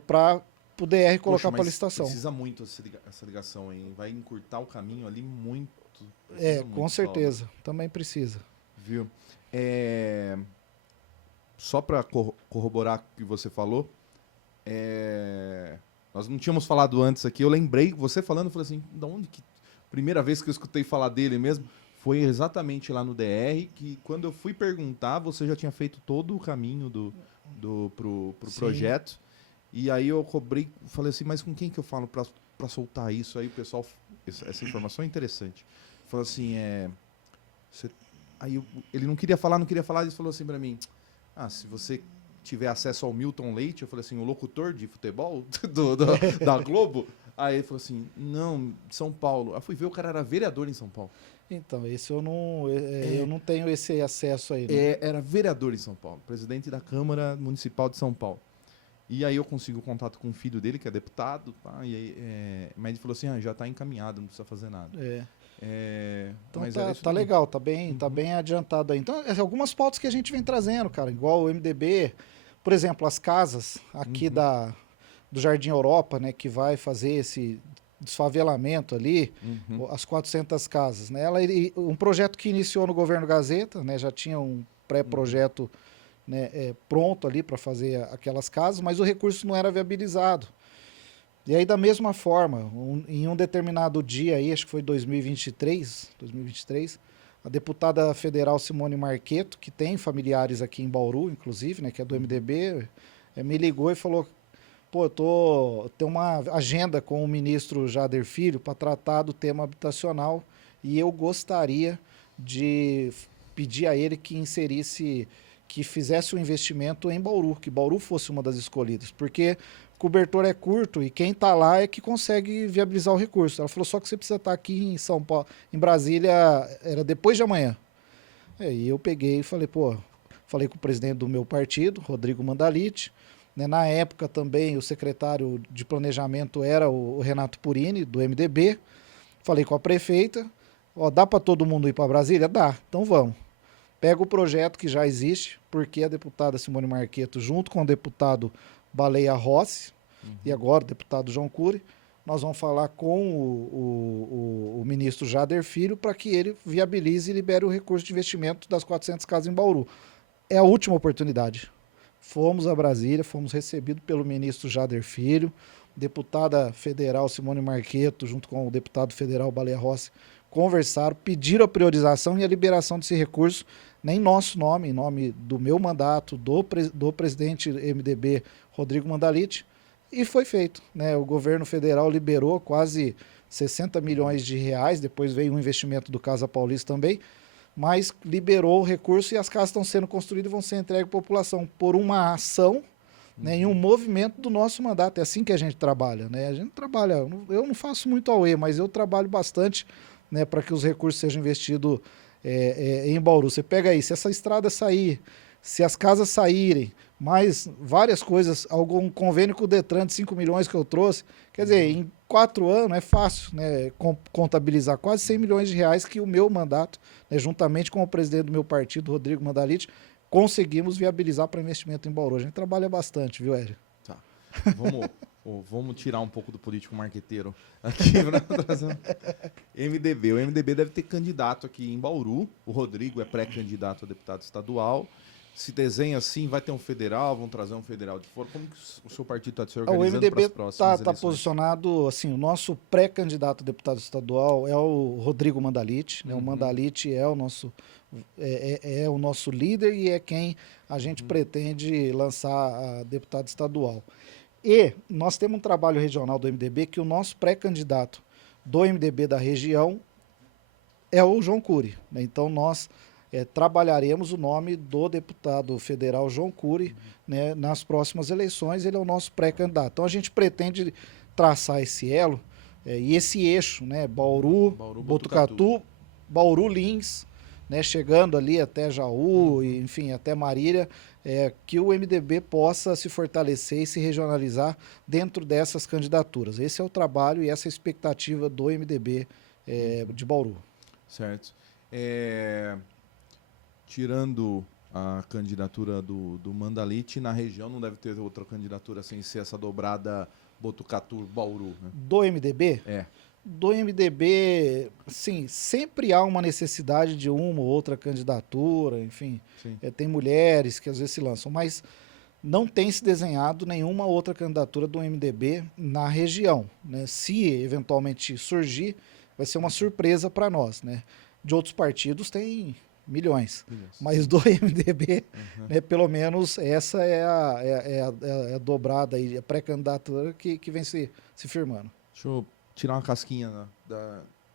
para o DR colocar para licitação. Precisa muito essa ligação aí, vai encurtar o caminho ali muito. Com certeza, também precisa. Viu? Só para corroborar o que você falou, nós não tínhamos falado antes aqui, eu lembrei, você falando, eu falei assim, da onde que... Primeira vez que eu escutei falar dele mesmo, foi exatamente lá no DR, que quando eu fui perguntar, você já tinha feito todo o caminho pro projeto. E aí eu falei assim, mas com quem que eu falo para soltar isso? Aí o pessoal, essa informação é interessante. Falou assim, ele não queria falar, ele falou assim para mim, se você tiver acesso ao Milton Leite, eu falei assim, o locutor de futebol da Globo, aí ele falou assim, não, São Paulo. Aí fui ver, o cara era vereador em São Paulo. Então, esse eu não tenho esse acesso aí. Né? Era vereador em São Paulo, presidente da Câmara Municipal de São Paulo. E aí eu consigo contato com o filho dele, que é deputado, mas ele falou assim, já está encaminhado, não precisa fazer nada. Então tá legal, tá bem adiantado aí. Então, algumas pautas que a gente vem trazendo, cara, igual o MDB, por exemplo, as casas aqui do Jardim Europa, né, que vai fazer esse desfavelamento ali, as 400 casas, né? Um projeto que iniciou no governo Gazeta, né, já tinha um pré-projeto pronto ali para fazer aquelas casas, mas o recurso não era viabilizado. E aí, da mesma forma, em um determinado dia, aí, acho que foi 2023, a deputada federal Simone Marqueto, que tem familiares aqui em Bauru, inclusive, né, que é do MDB, me ligou e falou, tenho uma agenda com o ministro Jader Filho para tratar do tema habitacional e eu gostaria de pedir a ele que fizesse um investimento em Bauru, que Bauru fosse uma das escolhidas, porque o cobertor é curto e quem está lá é que consegue viabilizar o recurso. Ela falou, só que você precisa estar aqui em São Paulo, em Brasília, era depois de amanhã. E eu peguei e falei com o presidente do meu partido, Rodrigo Mandalite, né, na época também o secretário de planejamento era o Renato Purini, do MDB, falei com a prefeita, dá para todo mundo ir para Brasília? Dá, então vamos. Pega o projeto que já existe, porque a deputada Simone Marqueto, junto com o deputado Baleia Rossi, e agora o deputado João Cury, nós vamos falar com o ministro Jader Filho para que ele viabilize e libere o recurso de investimento das 400 casas em Bauru. É a última oportunidade. Fomos a Brasília, fomos recebidos pelo ministro Jader Filho, deputada federal Simone Marqueto, junto com o deputado federal Baleia Rossi, conversaram, pediram a priorização e a liberação desse recurso, em nosso nome, em nome do meu mandato, do presidente MDB, Rodrigo Mandalite, e foi feito. Né? O governo federal liberou quase 60 milhões de reais, depois veio um investimento do Casa Paulista também, mas liberou o recurso e as casas estão sendo construídas e vão ser entregues à população por uma ação, né, em um movimento do nosso mandato. É assim que a gente trabalha. Né? A gente trabalha, eu não faço muito auê, mas eu trabalho bastante, né, para que os recursos sejam investidos em Bauru. Você pega aí, se essa estrada sair, se as casas saírem, mais várias coisas, algum convênio com o Detran de 5 milhões que eu trouxe, quer dizer, em 4 anos é fácil, né, contabilizar quase 100 milhões de reais que o meu mandato, né, juntamente com o presidente do meu partido, Rodrigo Mandalite, conseguimos viabilizar para investimento em Bauru. A gente trabalha bastante, viu, Hélio? Tá. Vamos tirar um pouco do político marqueteiro aqui. MDB. O MDB deve ter candidato aqui em Bauru. O Rodrigo é pré-candidato a deputado estadual. Se desenha assim, vai ter um federal, vão trazer um federal de fora. Como que o seu partido está se organizando para as próximas eleições? O MDB está posicionado, assim, o nosso pré-candidato a deputado estadual é o Rodrigo Mandalite. Né? O Mandalite é o nosso líder e é quem a gente pretende lançar a deputado estadual. E nós temos um trabalho regional do MDB que o nosso pré-candidato do MDB da região é o João Cury. Né? Então nós trabalharemos o nome do deputado federal João Cury, né, nas próximas eleições. Ele é o nosso pré-candidato. Então a gente pretende traçar esse elo e esse eixo, né, Bauru, Botucatu, Bauru, Lins, né, chegando ali até Jaú, e, enfim, até Marília, que o MDB possa se fortalecer e se regionalizar dentro dessas candidaturas. Esse é o trabalho e essa é a expectativa do MDB de Bauru. Certo. Tirando a candidatura do Mandalite, na região não deve ter outra candidatura sem ser essa dobrada Botucatu-Bauru, né? Do MDB? Do MDB, sim, sempre há uma necessidade de uma ou outra candidatura, enfim, tem mulheres que às vezes se lançam, mas não tem se desenhado nenhuma outra candidatura do MDB na região, né? Se eventualmente surgir, vai ser uma surpresa para nós, né? De outros partidos tem milhões, mas do MDB, né, pelo menos essa é a dobrada aí, a pré-candidatura que vem se firmando. Deixa eu tirar uma casquinha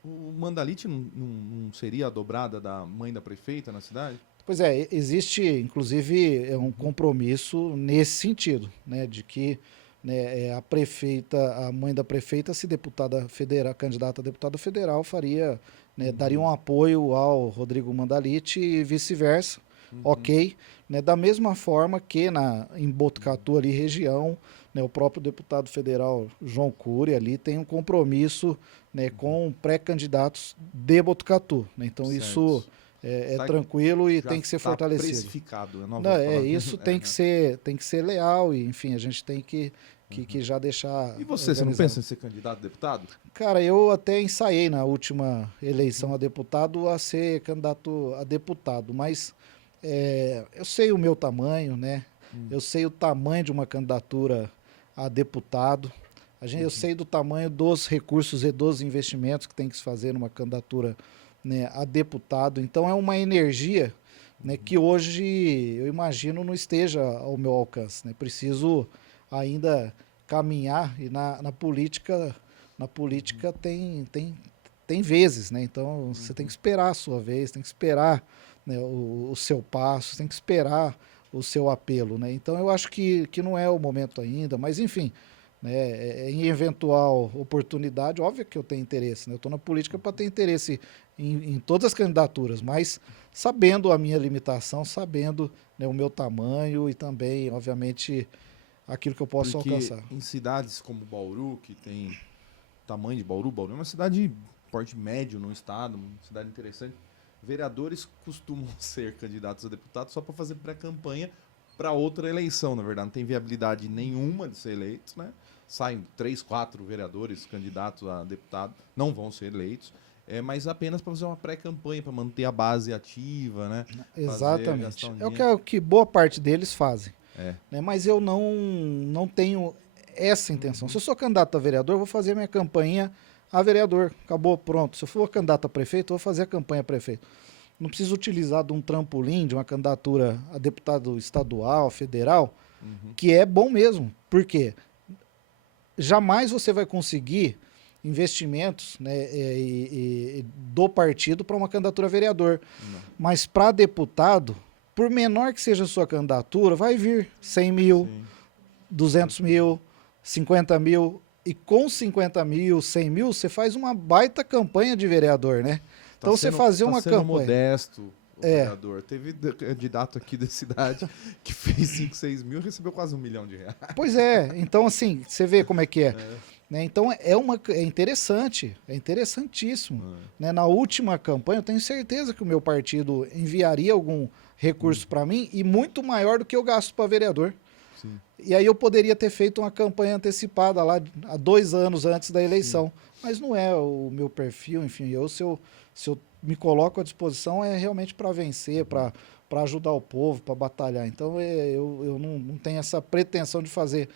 o Mandalite não seria a dobrada da mãe da prefeita na cidade? Pois é, existe inclusive um compromisso nesse sentido, né, de que, né, a mãe da prefeita, se deputada federal, candidata a deputada federal, faria, né, daria um apoio ao Rodrigo Mandalite e vice-versa, ok, né, da mesma forma que em Botucatu ali região, né, o próprio deputado federal João Cury ali tem um compromisso, né, com pré-candidatos de Botucatu, né, então certo. Isso é tranquilo e tem que ser fortalecido. Precificado, isso tem que ser leal e, enfim, a gente tem que já deixar. E você não pensa em ser candidato a deputado? Cara, eu até ensaiei na última eleição a deputado a ser candidato a deputado, mas eu sei o meu tamanho, né? Eu sei o tamanho de uma candidatura a deputado. Eu sei do tamanho dos recursos e dos investimentos que tem que se fazer numa candidatura, né, a deputado. Então é uma energia, né, que hoje eu imagino não esteja ao meu alcance, né? Preciso ainda caminhar e na política tem vezes, né? Então você tem que esperar a sua vez, tem que esperar, né, o seu passo, tem que esperar o seu apelo, né? Então eu acho que não é o momento ainda, mas enfim, né, em eventual oportunidade, óbvio que eu tenho interesse, né? Eu estou na política para ter interesse em todas as candidaturas, mas sabendo a minha limitação, sabendo, né, o meu tamanho e também, obviamente, aquilo que eu posso alcançar. Em cidades como Bauru, que tem tamanho de Bauru é uma cidade de porte médio no estado, uma cidade interessante, vereadores costumam ser candidatos a deputados só para fazer pré-campanha para outra eleição, na verdade. Não tem viabilidade nenhuma de ser eleitos, né? Saem 3, 4 vereadores candidatos a deputado, não vão ser eleitos, mas apenas para fazer uma pré-campanha, para manter a base ativa, né? Exatamente. É o que boa parte deles fazem. Né? Mas eu não tenho essa intenção. Se eu sou candidato a vereador, eu vou fazer minha campanha a vereador. Acabou, pronto. Se eu for candidato a prefeito, eu vou fazer a campanha a prefeito. Não preciso utilizar de um trampolim, de uma candidatura a deputado estadual, federal, que é bom mesmo. Por quê? Jamais você vai conseguir investimentos, né, do partido para uma candidatura a vereador. Mas para deputado, por menor que seja a sua candidatura, vai vir 100 mil, 200 mil, 50 mil. E com 50 mil, 100 mil, você faz uma baita campanha de vereador, né? Então você fazer uma campanha. Modesto, o vereador. Teve candidato aqui da cidade que fez 5, 6 mil e recebeu quase R$1 milhão. Pois é, então assim, você vê como é que é. Né? Então é interessante, é interessantíssimo. Né? Na última campanha, eu tenho certeza que o meu partido enviaria algum recurso para mim e muito maior do que eu gasto para vereador. Sim. E aí eu poderia ter feito uma campanha antecipada lá há 2 anos antes da eleição. Sim. Mas não é o meu perfil, enfim, se eu me coloco à disposição é realmente para vencer, para ajudar o povo, para batalhar. Então eu não tenho essa pretensão de fazer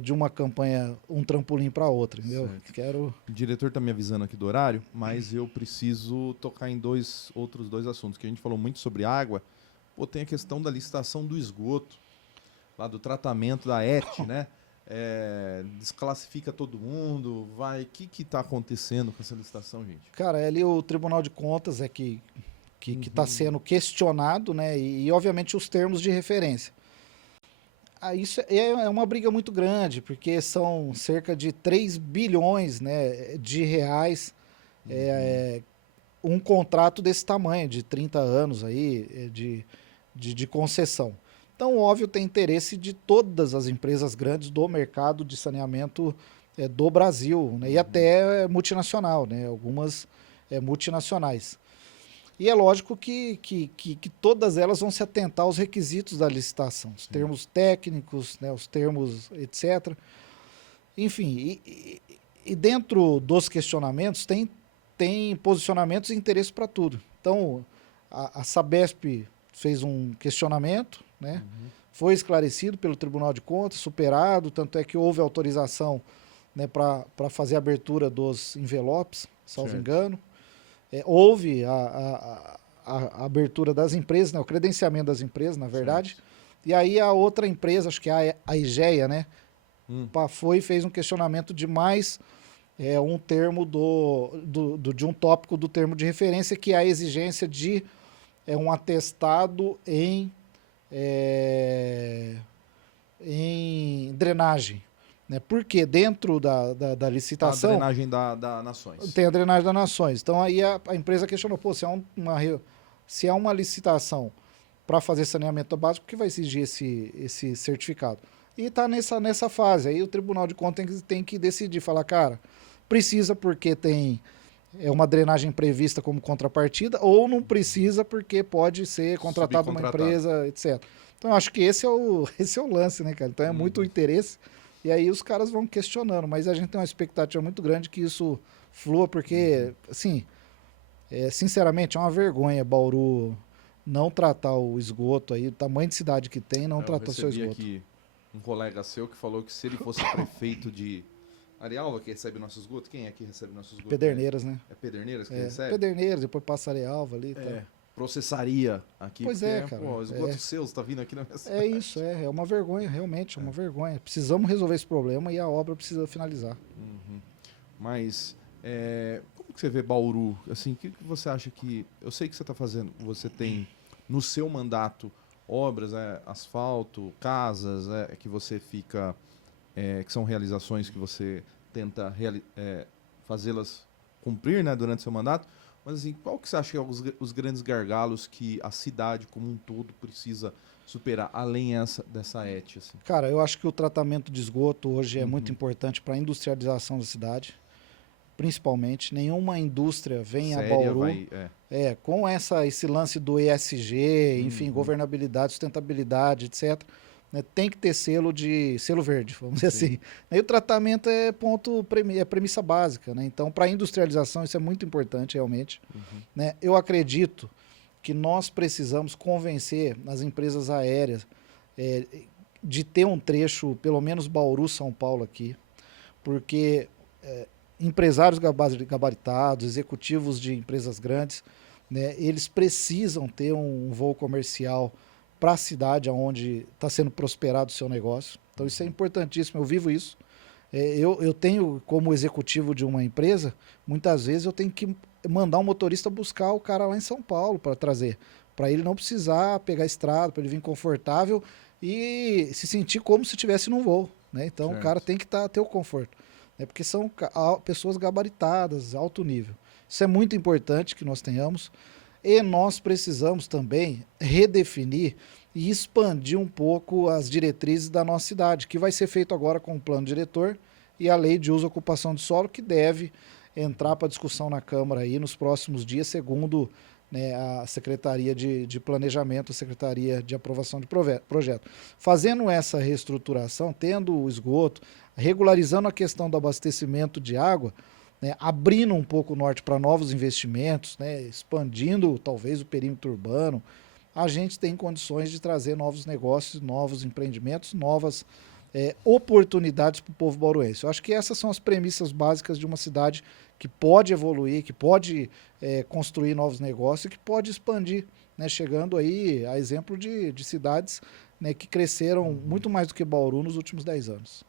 de uma campanha um trampolim para outra, entendeu? O diretor está me avisando aqui do horário, mas eu preciso tocar em outros dois assuntos, que a gente falou muito sobre água. Tem a questão da licitação do esgoto, lá do tratamento da ET, né? Desclassifica todo mundo, o que está acontecendo com essa licitação, gente? Cara, ali o Tribunal de Contas que que está sendo questionado, né? E, obviamente, os termos de referência. Isso é uma briga muito grande, porque são cerca de 3 bilhões, né, de reais, um contrato desse tamanho, de 30 anos aí, de concessão. Então, óbvio, tem interesse de todas as empresas grandes do mercado de saneamento do Brasil, né, e até multinacional, né, algumas multinacionais. E é lógico que todas elas vão se atentar aos requisitos da licitação, os termos técnicos, né, os termos, etc. Enfim, e dentro dos questionamentos tem posicionamentos e interesse para tudo. Então, a Sabesp fez um questionamento, né, foi esclarecido pelo Tribunal de Contas, superado, tanto é que houve autorização, né, para fazer a abertura dos envelopes, salvo engano. Houve a abertura das empresas, né, o credenciamento das empresas, na verdade, certo. E aí a outra empresa, acho que é a IGEA, né, foi e fez um questionamento de mais um termo de um tópico do termo de referência, que é a exigência de um atestado em drenagem. Né? Porque dentro da licitação... A drenagem da Nações. Tem a drenagem da Nações. Então aí a empresa questionou, pô, se é uma licitação para fazer saneamento básico, que vai exigir esse certificado? E está nessa fase. Aí o Tribunal de Contas tem que decidir, falar, cara, precisa porque tem uma drenagem prevista como contrapartida, ou não precisa porque pode ser contratado uma empresa, etc. Então eu acho que esse é o lance, né, cara? Então é muito o interesse. E aí os caras vão questionando, mas a gente tem uma expectativa muito grande que isso flua, porque, assim, sinceramente, é uma vergonha Bauru não tratar o esgoto aí, o tamanho de cidade que tem, não tratar o seu esgoto. Eu recebi aqui um colega seu que falou que se ele fosse prefeito de Arealva, que recebe nosso esgoto, quem é que recebe nosso esgoto? Pederneiras, né? É Pederneiras que recebe? Pederneiras, depois passa Arealva ali e tal. Processaria aqui. Pois cara. Pô, esgoto seu, você tá vindo aqui na minha cidade. É isso, é uma vergonha, realmente, uma vergonha. Precisamos resolver esse problema e a obra precisa finalizar. Mas, como que você vê Bauru? Assim, o que você acha que... Eu sei que você está fazendo, você tem no seu mandato obras, asfalto, casas, que você fica... que são realizações que você tenta fazê-las cumprir, né, durante o seu mandato. Mas assim, qual que você acha que é os grandes gargalos que a cidade como um todo precisa superar, além dessa ET? Assim? Cara, eu acho que o tratamento de esgoto hoje é muito importante para a industrialização da cidade, principalmente. Nenhuma indústria vem a Bauru com esse lance do ESG, enfim, governabilidade, sustentabilidade, etc. Né, tem que ter selo verde, vamos dizer assim. E o tratamento é premissa básica, né? Então, para a industrialização, isso é muito importante, realmente. Né? Eu acredito que nós precisamos convencer as empresas aéreas de ter um trecho, pelo menos Bauru-São Paulo aqui, porque empresários gabaritados, executivos de empresas grandes, né, eles precisam ter um voo comercial para a cidade onde está sendo prosperado o seu negócio. Então isso é importantíssimo, eu vivo isso. Eu tenho, como executivo de uma empresa, muitas vezes eu tenho que mandar um motorista buscar o cara lá em São Paulo para trazer, para ele não precisar pegar estrada, para ele vir confortável e se sentir como se estivesse num voo. Né? Então certo. O cara tem que ter o conforto, né? Porque são pessoas gabaritadas, alto nível. Isso é muito importante que nós tenhamos. E nós precisamos também redefinir e expandir um pouco as diretrizes da nossa cidade, que vai ser feito agora com o plano diretor e a lei de uso e ocupação de solo, que deve entrar para discussão na Câmara aí nos próximos dias, segundo, né, a Secretaria de Planejamento, a Secretaria de Aprovação de Projeto. Fazendo essa reestruturação, tendo o esgoto, regularizando a questão do abastecimento de água, né, abrindo um pouco o norte para novos investimentos, né, expandindo talvez o perímetro urbano, a gente tem condições de trazer novos negócios, novos empreendimentos, novas oportunidades para o povo bauruense. Eu acho que essas são as premissas básicas de uma cidade que pode evoluir, que pode construir novos negócios e que pode expandir, né, chegando aí a exemplo de cidades, né, que cresceram muito mais do que Bauru nos últimos 10 anos.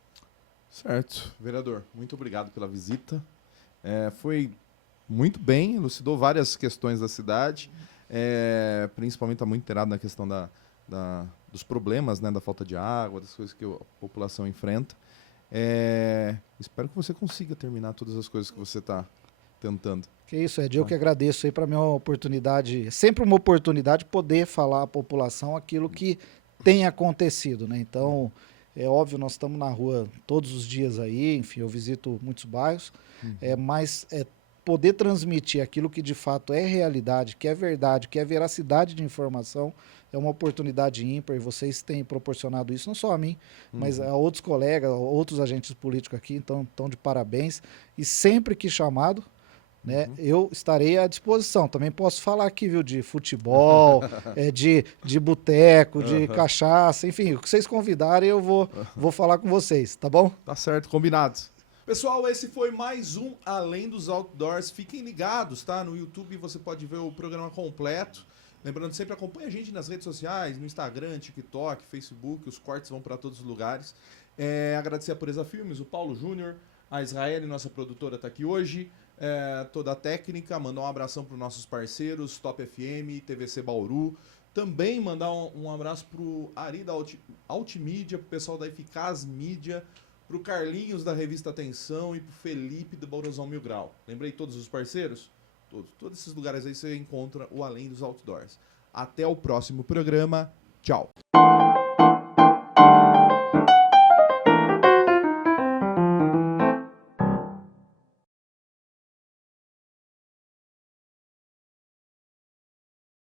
Certo. Vereador, muito obrigado pela visita. Foi muito bem, elucidou várias questões da cidade. Principalmente está muito inteirado na questão dos problemas, né, da falta de água, das coisas que a população enfrenta. Espero que você consiga terminar todas as coisas que você está tentando. Que isso, Ed, eu que agradeço aí para mim, uma oportunidade, sempre uma oportunidade poder falar à população aquilo que tem acontecido, né? Então, é óbvio, nós estamos na rua todos os dias aí, enfim, eu visito muitos bairros, mas poder transmitir aquilo que de fato é realidade, que é verdade, que é veracidade de informação, é uma oportunidade ímpar, e vocês têm proporcionado isso, não só a mim, mas a outros colegas, a outros agentes políticos aqui, então estão de parabéns. E sempre que chamado, né, eu estarei à disposição. Também posso falar aqui, viu, de futebol, de boteco, de cachaça, enfim, o que vocês convidarem eu vou falar com vocês, tá bom? Tá certo, combinado. Pessoal, esse foi mais um Além dos Outdoors. Fiquem ligados, tá? No YouTube você pode ver o programa completo. Lembrando, sempre acompanha a gente nas redes sociais, no Instagram, TikTok, Facebook, os cortes vão para todos os lugares. Agradecer a Pureza Filmes, o Paulo Júnior, a Israel, nossa produtora, está aqui hoje. Toda a técnica, mandar um abração para os nossos parceiros, Top FM, TVC Bauru. Também mandar um abraço para o Ari da Altimídia, para o pessoal da Eficaz Mídia, para o Carlinhos da Revista Atenção e para o Felipe do Bauruzão Mil Grau. Lembrei todos os parceiros? Todos esses lugares aí você encontra o Além dos Outdoors. Até o próximo programa. Tchau.